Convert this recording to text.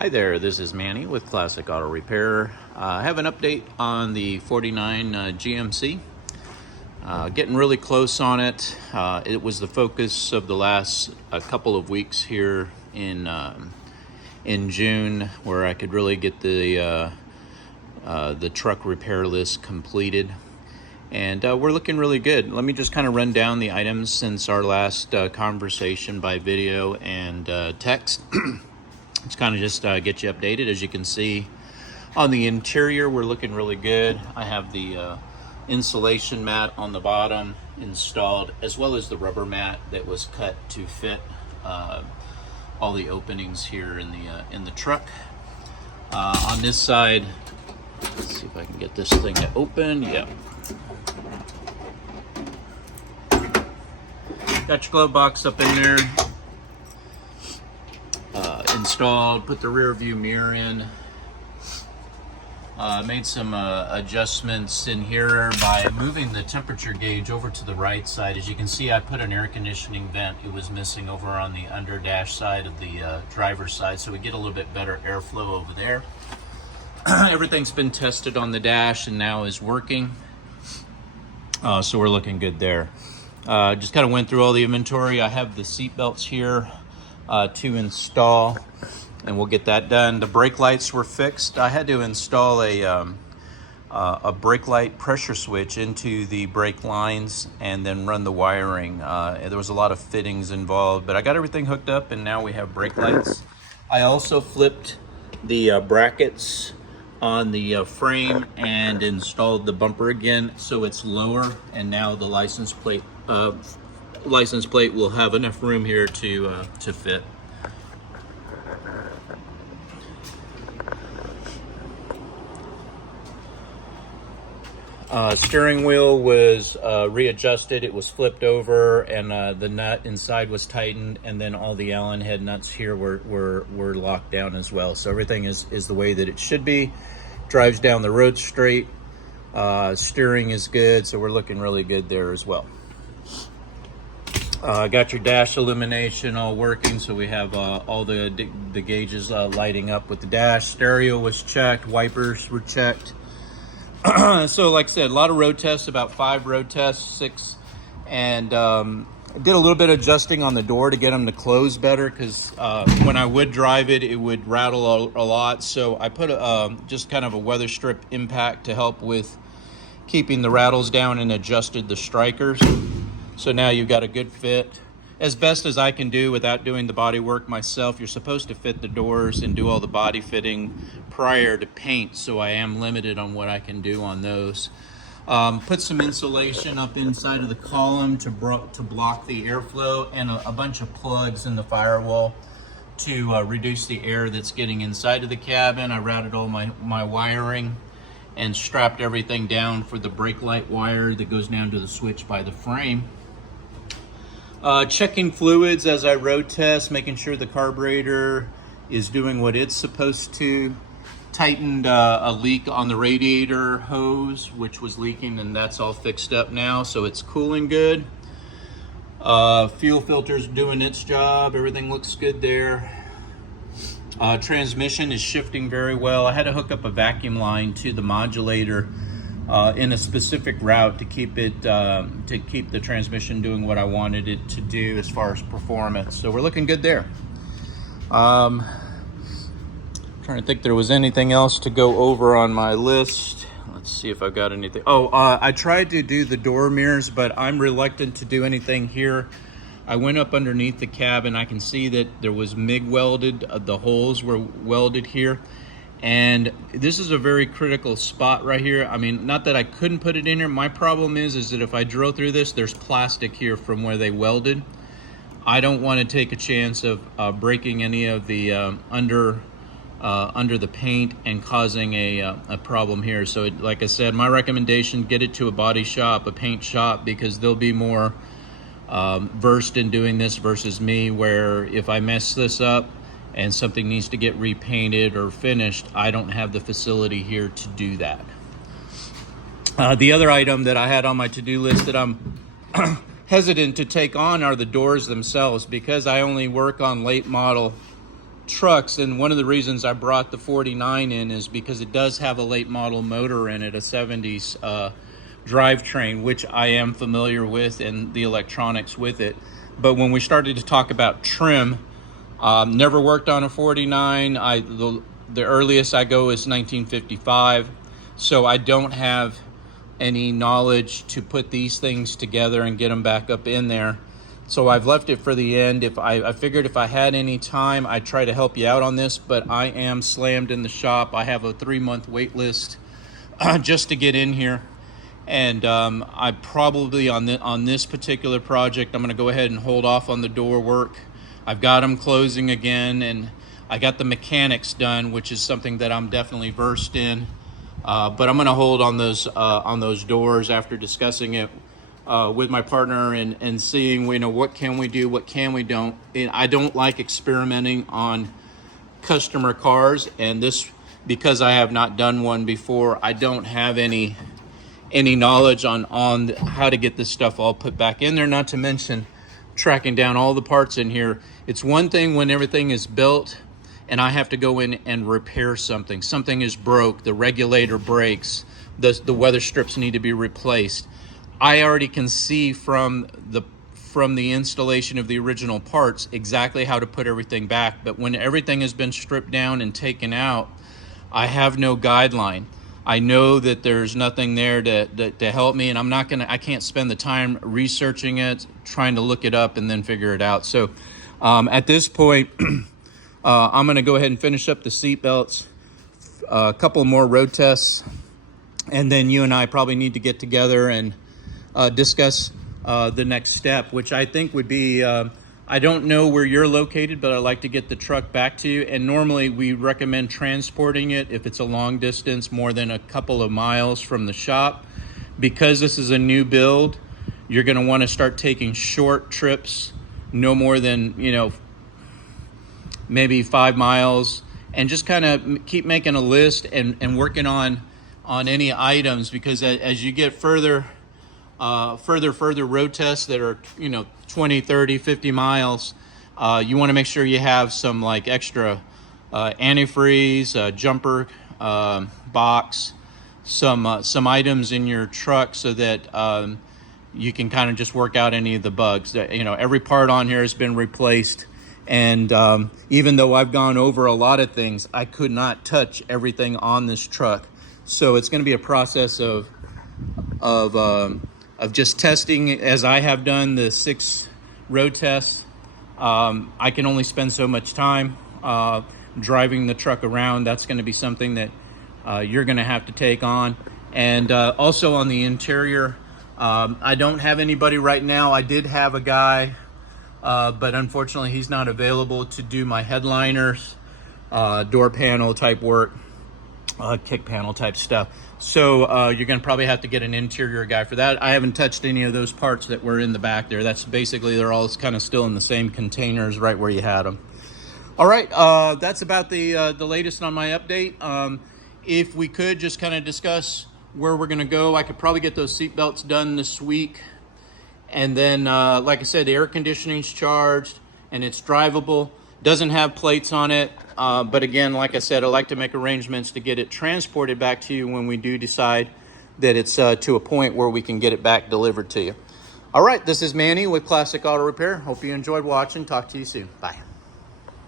Hi there, this is Manny with Classic Auto Repair. I have an update on the 49 GMC. Getting really close on it. It was the focus of the last couple of weeks here in June, where I could really get the truck repair list completed. And we're looking really good. Let me just kind of run down the items since our last conversation by video and text. It's kind of just get you updated. As you can see on the interior, we're looking really good. I have the insulation mat on the bottom installed, as well as the rubber mat that was cut to fit all the openings here in the truck. On this side, let's see if I can get this thing to open. Yep. Got your glove box up in there. Installed, put the rear view mirror in. Made some adjustments in here by moving the temperature gauge over to the right side. As you can see, I put an air conditioning vent. It was missing over on the under dash side of the driver's side, so we get a little bit better airflow over there. Everything's been tested on the dash and now is working. So we're looking good there. Just kind of went through all the inventory. I have the seat belts here to install, and we'll get that done. The brake lights were fixed. I had to install a brake light pressure switch into the brake lines and then run the wiring. There was a lot of fittings involved, but I got everything hooked up and now we have brake lights. I also flipped the brackets on the frame and installed the bumper again so it's lower, and now the license plate will have enough room here to fit. Steering wheel was readjusted. It was flipped over, and the nut inside was tightened, and then all the Allen head nuts here were locked down as well. So everything is the way that it should be. Drives down the road straight. Steering is good, so we're looking really good there as well. Got your dash illumination all working, so we have all the gauges lighting up with the dash. Stereo was checked, wipers were checked. So like I said, a lot of road tests, about 5 road tests, 6, and did a little bit of adjusting on the door to get them to close better, because when I would drive it, it would rattle a lot. So I put just kind of a weather strip impact to help with keeping the rattles down, and adjusted the strikers. So now you've got a good fit. As best as I can do without doing the body work myself. You're supposed to fit the doors and do all the body fitting prior to paint, so I am limited on what I can do on those. Put some insulation up inside of the column to block the airflow, and a bunch of plugs in the firewall to reduce the air that's getting inside of the cabin. I routed all my wiring and strapped everything down for the brake light wire that goes down to the switch by the frame. Checking fluids as I road test, making sure the carburetor is doing what it's supposed to. Tightened a leak on the radiator hose, which was leaking, and that's all fixed up now, so it's cooling good. Fuel filter's doing its job. Everything looks good there. Transmission is shifting very well. I had to hook up a vacuum line to the modulator in a specific route to keep the transmission doing what I wanted it to do as far as performance. So we're looking good there. Trying to think there was anything else to go over on my list. Let's see if I've got anything. I tried to do the door mirrors, but I'm reluctant to do anything here. I went up underneath the cabin. I can see that there was MIG welded. The holes were welded here. And this is a very critical spot right here. I mean, not that I couldn't put it in here. My problem is that if I drill through this, there's plastic here from where they welded. I don't want to take a chance of breaking any of the under the paint and causing a problem here. So like I said, my recommendation, get it to a body shop, a paint shop, because they'll be more versed in doing this versus me, where if I mess this up and something needs to get repainted or finished, I don't have the facility here to do that. The other item that I had on my to-do list that I'm hesitant to take on are the doors themselves, because I only work on late model trucks, and one of the reasons I brought the 49 in is because it does have a late model motor in it, a 70s drivetrain, which I am familiar with, and the electronics with it. But when we started to talk about trim, never worked on a 49. The earliest I go is 1955, so I don't have any knowledge to put these things together and get them back up in there. So I've left it for the end. If I figured if I had any time, I'd try to help you out on this, but I am slammed in the shop. I have a 3-month wait list just to get in here. And I probably, on this particular project, I'm gonna go ahead and hold off on the door work. I've got them closing again, and I got the mechanics done, which is something that I'm definitely versed in. But I'm gonna hold on those doors after discussing it with my partner and seeing, what can we do, what can we don't. And I don't like experimenting on customer cars, and this, because I have not done one before, I don't have any knowledge on how to get this stuff all put back in there, not to mention tracking down all the parts in here. It's one thing when everything is built and I have to go in and repair something. Something is broke, the regulator breaks, the weather strips need to be replaced. I already can see from the installation of the original parts exactly how to put everything back. But when everything has been stripped down and taken out, I have no guideline. I know that there's nothing there to help me, and I can't spend the time researching it, trying to look it up and then figure it out. So at this point, I'm gonna go ahead and finish up the seat belts, a couple more road tests, and then you and I probably need to get together and discuss the next step, which I think would be, I don't know where you're located, but I'd like to get the truck back to you. And normally we recommend transporting it if it's a long distance, more than a couple of miles from the shop. Because this is a new build, you're gonna wanna start taking short trips, no more than, maybe 5 miles, and just kind of keep making a list and working on any items, because as you get further road tests that are 20, 30, 50 miles, you want to make sure you have some like extra antifreeze, jumper box, some items in your truck, so that you can kind of just work out any of the bugs. Every part on here has been replaced, and even though I've gone over a lot of things, I could not touch everything on this truck. So it's going to be a process of just testing, as I have done the 6 road tests. I can only spend so much time driving the truck around. That's going to be something that you're going to have to take on. And also on the interior, I don't have anybody right now. I did have a guy, but unfortunately he's not available to do my headliners, door panel type work, kick panel type stuff. So you're gonna probably have to get an interior guy for that. I haven't touched any of those parts that were in the back there. That's basically, they're all kind of still in the same containers right where you had them. All right, that's about the latest on my update. If we could just kind of discuss where we're gonna go, I could probably get those seat belts done this week. And then, like I said, the air conditioning's charged and it's drivable. Doesn't have plates on it, but again, like I said, I like to make arrangements to get it transported back to you when we do decide that it's to a point where we can get it back delivered to you. All right, this is Manny with Classic Auto Repair. Hope you enjoyed watching. Talk to you soon. Bye.